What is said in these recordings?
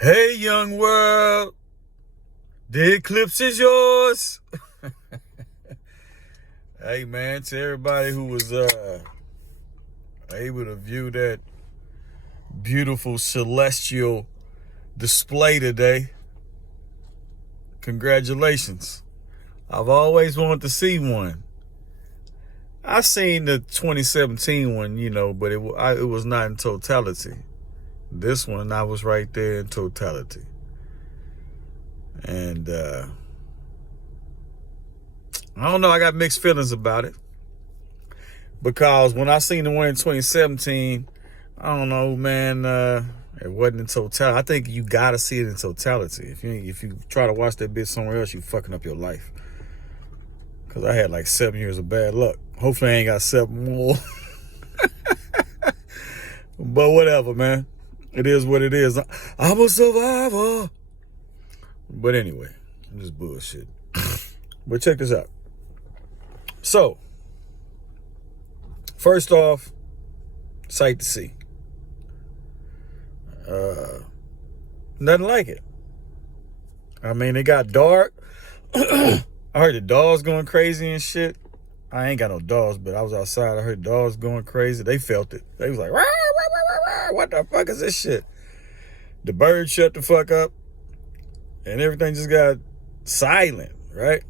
Hey, young world, the eclipse is yours. Hey, man, to everybody who was able to view that beautiful celestial display today, congratulations. I've always wanted to see one. I seen the 2017 one, but it was not in totality. This one, I was right there in totality. And I don't know, I got mixed feelings about it. Because when I seen the one in 2017, I don't know, man, it wasn't in totality. I think you gotta see it in totality. If you try to watch that bitch somewhere else, you fucking up your life. Cause I had like 7 years of bad luck. Hopefully I ain't got 7 more. But whatever, man. It is what it is. I'm a survivor. But anyway, I'm just bullshit. But check this out. So, first off, sight to see. Nothing like it. I mean, it got dark. I heard the dogs going crazy and shit. I ain't got no dogs, but I was outside. I heard dogs going crazy. They felt it. They was like, rah, rah, rah, rah, what the fuck is this shit? The birds shut the fuck up. And everything just got silent, right?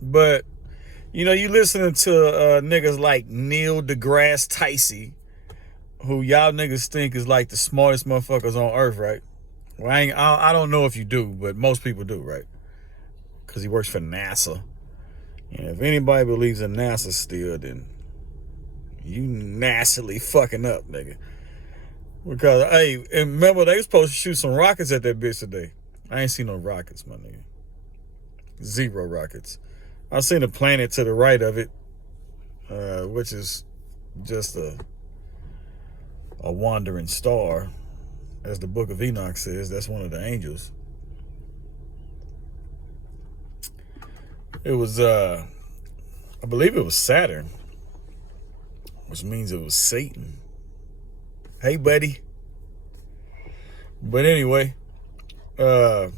But, you listening to niggas like Neil deGrasse Tyson, who y'all niggas think is like the smartest motherfuckers on earth, right? Well, I don't know if you do, but most people do, right? Because he works for NASA. And if anybody believes in NASA still, then you nastily fucking up, nigga. Because, hey, and remember, they was supposed to shoot some rockets at that bitch today. I ain't seen no rockets, my nigga. 0 rockets. I seen a planet to the right of it, which is just a wandering star. As the book of Enoch says, that's one of the angels. It was, I believe it was Saturn, which means it was Satan. Hey, buddy. But anyway, motherfuckers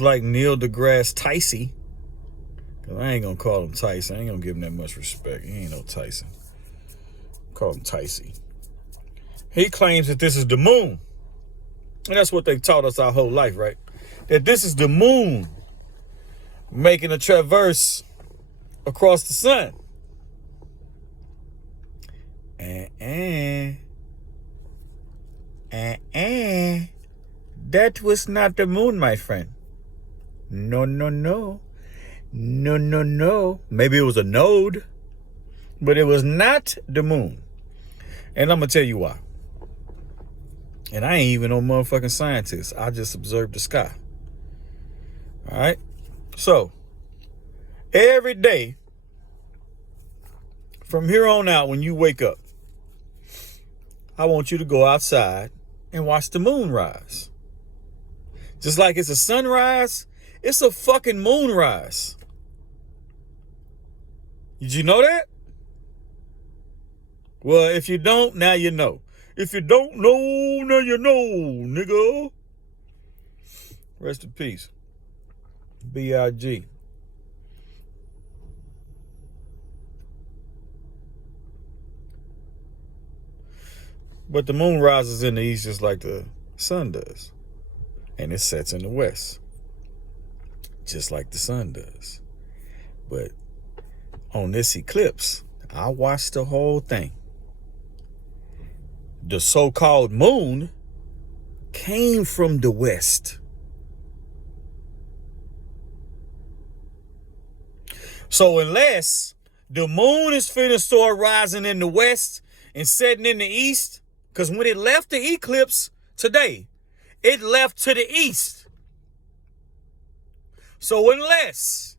like Neil deGrasse Tyson, because I ain't going to call him Tyson. I ain't going to give him that much respect. He ain't no Tyson. Call him Tyson. He claims that this is the moon. And that's what they taught us our whole life, right? That this is the moon making a traverse across the sun. That was not the moon, my friend. No. Maybe it was a node, but it was not the moon. And I'm going to tell you why. And I ain't even no motherfucking scientist. I just observed the sky. All right? So, every day, from here on out, when you wake up, I want you to go outside and watch the moon rise. Just like it's a sunrise, it's a fucking moonrise. Did you know that? Well, if you don't, now you know. If you don't know, now you know, nigga. Rest in peace. B.I.G. But the moon rises in the east just like the sun does. And it sets in the west, just like the sun does. But on this eclipse, I watched the whole thing. The so-called moon came from the west. So unless the moon is finna start rising in the west and setting in the east, because when it left the eclipse today, it left to the east. So unless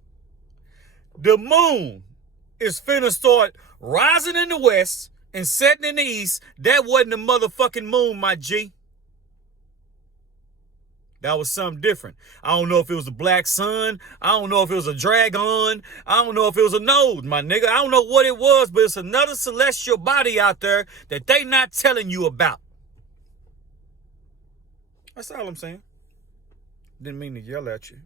the moon is finna start rising in the west and setting in the east, that wasn't the motherfucking moon, my G. That was something different. I don't know if it was a black sun. I don't know if it was a dragon. I don't know if it was a node, my nigga. I don't know what it was, but it's another celestial body out there that they not telling you about. That's all I'm saying. Didn't mean to yell at you.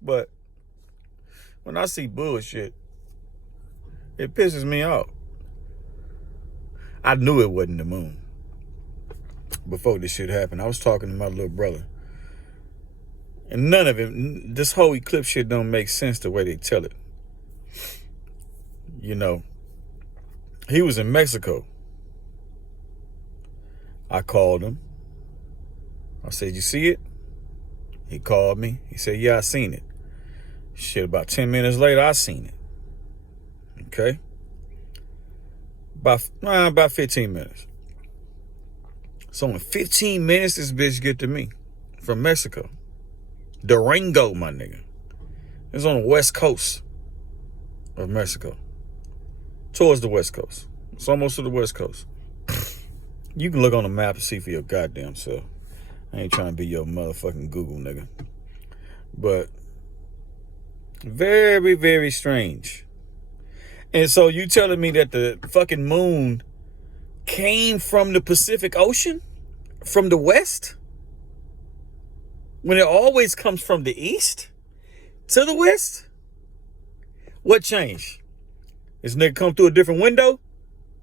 But when I see bullshit, it pisses me off. I knew it wasn't the moon before this shit happened. I was talking to my little brother. And none of it, this whole eclipse shit don't make sense the way they tell it. You know, he was in Mexico. I called him. I said, you see it? He called me. He said, yeah, I seen it. Shit, about 10 minutes later, I seen it. Okay? About 15 minutes. So in 15 minutes, this bitch get to me from Mexico. Durango, my nigga. It's on the west coast of Mexico. Towards the west coast. It's almost to the west coast. You can look on the map and see for your goddamn self. I ain't trying to be your motherfucking Google nigga. But very, very strange. And so you telling me that the fucking moon came from the Pacific Ocean? From the west? When it always comes from the east to the west? What changed? This nigga come through a different window?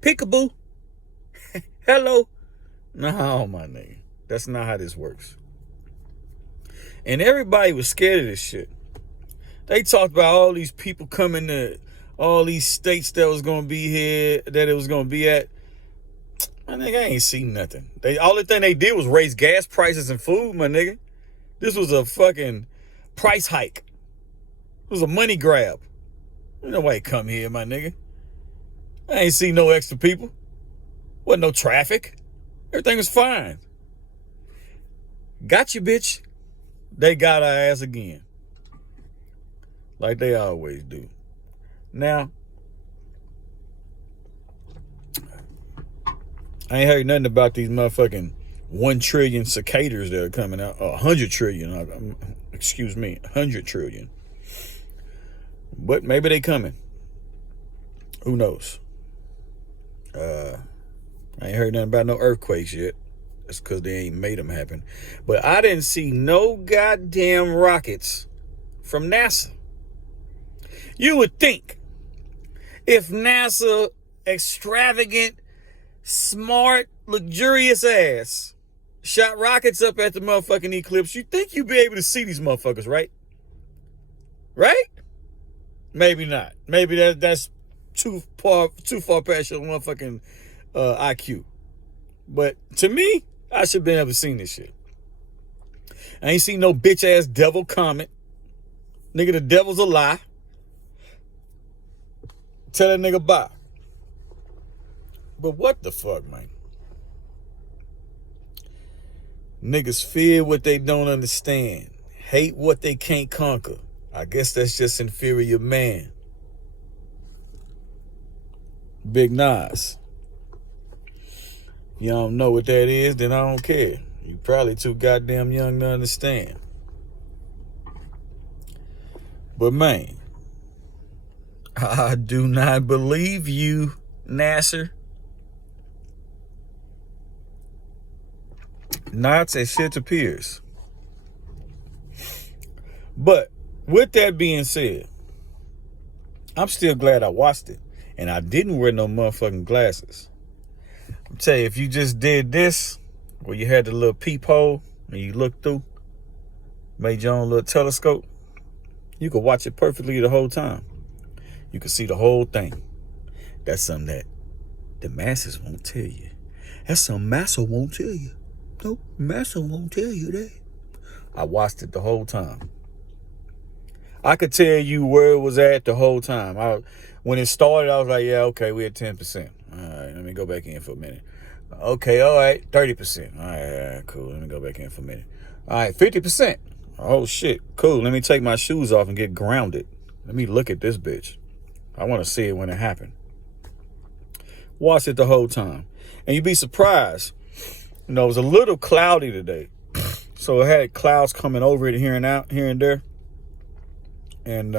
Peekaboo. Hello. No, my nigga. That's not how this works. And everybody was scared of this shit. They talked about all these people coming to all these states that was gonna be here, that it was gonna be at. My nigga, I ain't seen nothing. All the thing they did was raise gas prices and food, my nigga. This was a fucking price hike. It was a money grab. Ain't nobody come here, my nigga. I ain't seen no extra people. Wasn't no traffic. Everything was fine. Got you, bitch. They got our ass again. Like they always do. Now, I ain't heard nothing about these motherfucking 1 trillion cicadas that are coming out. 100 trillion. Excuse me. 100 trillion. But maybe they coming. Who knows? I ain't heard nothing about no earthquakes yet. That's because they ain't made them happen. But I didn't see no goddamn rockets from NASA. You would think if NASA extravagant, smart, luxurious ass shot rockets up at the motherfucking eclipse, you think you'd be able to see these motherfuckers, right? Right? Maybe not. Maybe that's too far past your motherfucking IQ. But to me, I should have been able to see this shit. I ain't seen no bitch ass devil comment. Nigga, the devil's a lie. Tell that nigga bye. But what the fuck, man? Niggas fear what they don't understand. Hate what they can't conquer. I guess that's just inferior man. Big Nas. You don't know what that is, then I don't care. You probably too goddamn young to understand. But man, I do not believe you, Nasser. Not as shit appears. But with that being said, I'm still glad I watched it. And I didn't wear no motherfucking glasses. I'm tell you, if you just did this, where you had the little peephole and you looked through, made your own little telescope, you could watch it perfectly the whole time. You could see the whole thing. That's something that the masses won't tell you. That's something Massa won't tell you. No, Massa won't tell you that. I watched it the whole time. I could tell you where it was at the whole time. When it started, I was like, yeah, okay, we're at 10%. All right, let me go back in for a minute. Okay, all right, 30%. All right, cool. Let me go back in for a minute. All right, 50%. Oh, shit, cool. Let me take my shoes off and get grounded. Let me look at this bitch. I want to see it when it happened. Watch it the whole time. And you'd be surprised. You know, it was a little cloudy today. So it had clouds coming over it here and there. And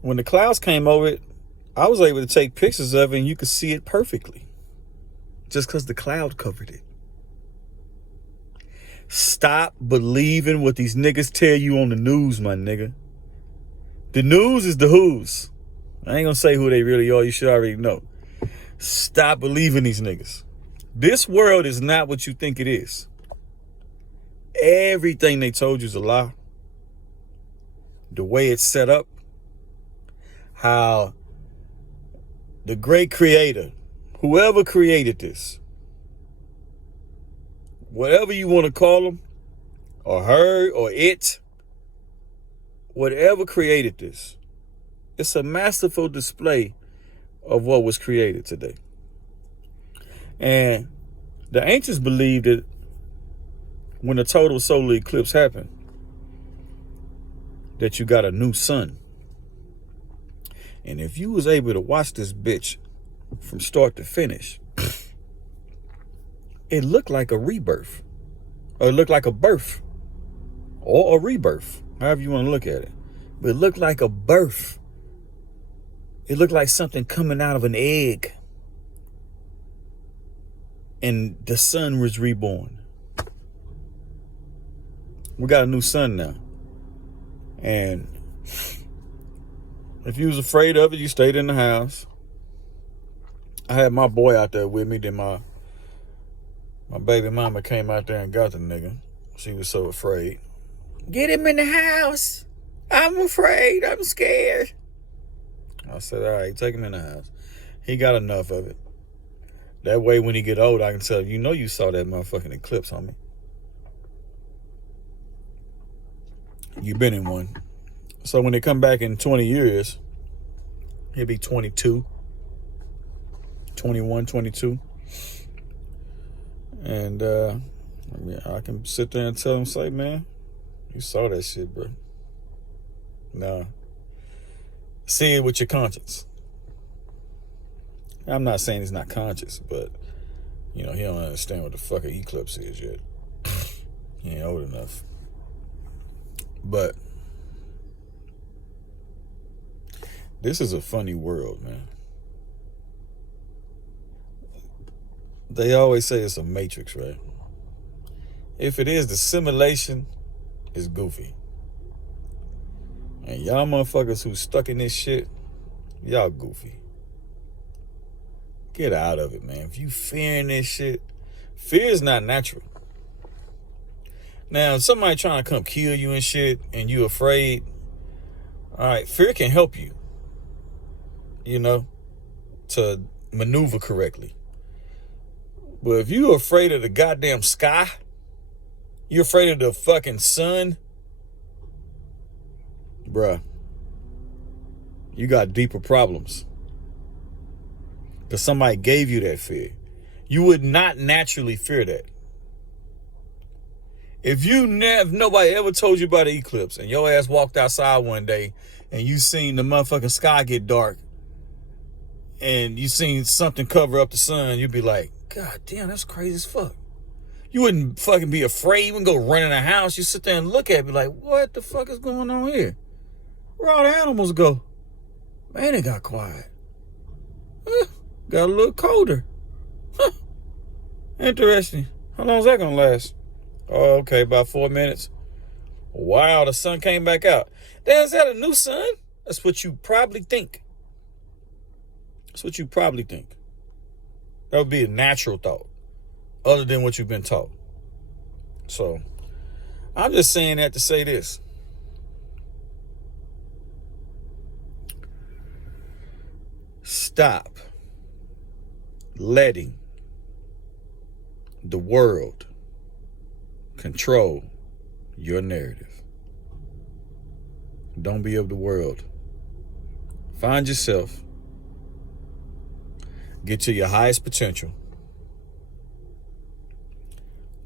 when the clouds came over it, I was able to take pictures of it and you could see it perfectly. Just because the cloud covered it. Stop believing what these niggas tell you on the news, my nigga. The news is the who's. I ain't gonna say who they really are. You should already know. Stop believing these niggas. This world is not what you think it is. Everything they told you is a lie. The way it's set up, how the great creator, whoever created this, whatever you want to call them, or her, or it, whatever created this, it's a masterful display of what was created today. And the ancients believed that when a total solar eclipse happened, that you got a new sun. And if you was able to watch this bitch from start to finish, it looked like a rebirth, or it looked like a birth, or a rebirth, however you want to look at it. But it looked like a birth. It looked like something coming out of an egg. And the sun was reborn. We got a new sun now. And if you was afraid of it, you stayed in the house. I had my boy out there with me. Then my baby mama came out there and got the nigga. She was so afraid. Get him in the house. I'm afraid. I'm scared. I said, all right, take him in the house. He got enough of it. That way, when he get old, I can tell you know you saw that motherfucking eclipse, homie. You been in one. So when they come back in 20 years, he'll be 22, 21, 22. And I can sit there and tell him, say, man, you saw that shit, bro. Nah. See it with your conscience. I'm not saying he's not conscious, but, you know, he don't understand what the fuck an eclipse is yet. He ain't old enough. But this is a funny world, man. They always say it's a matrix, right? If it is, the simulation is goofy. And y'all motherfuckers who stuck in this shit, y'all goofy. Get out of it, man. If you fearing this shit, fear is not natural. Now, if somebody trying to come kill you and shit, and you afraid, all right, fear can help you, you know, to maneuver correctly. But if you're afraid of the goddamn sky, you're afraid of the fucking sun, bruh, you got deeper problems. Because somebody gave you that fear. You would not naturally fear that. If nobody ever told you about an eclipse and your ass walked outside one day and you seen the motherfucking sky get dark and you seen something cover up the sun, you'd be like, God damn, that's crazy as fuck. You wouldn't fucking be afraid. You wouldn't go run in the house. You sit there and look at it, be like, what the fuck is going on here? Where all the animals go? Man, it got quiet. Got a little colder. Interesting. How long is that gonna last? Oh, okay, about 4 minutes. Wow, the sun came back out. Damn, is that a new sun? That's what you probably think. That's what you probably think. That would be a natural thought, other than what you've been taught. So, I'm just saying that to say this. Stop letting the world control your narrative. Don't be of the world. Find yourself. Get to your highest potential.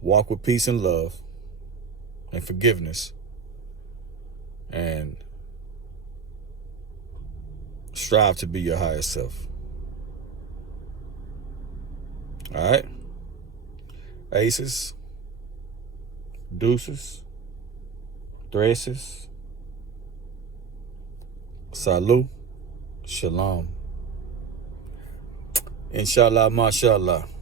Walk with peace and love and forgiveness. And strive to be your highest self. All right? Aces. Deuces, Threses, Salut, Shalom. Inshallah, mashallah.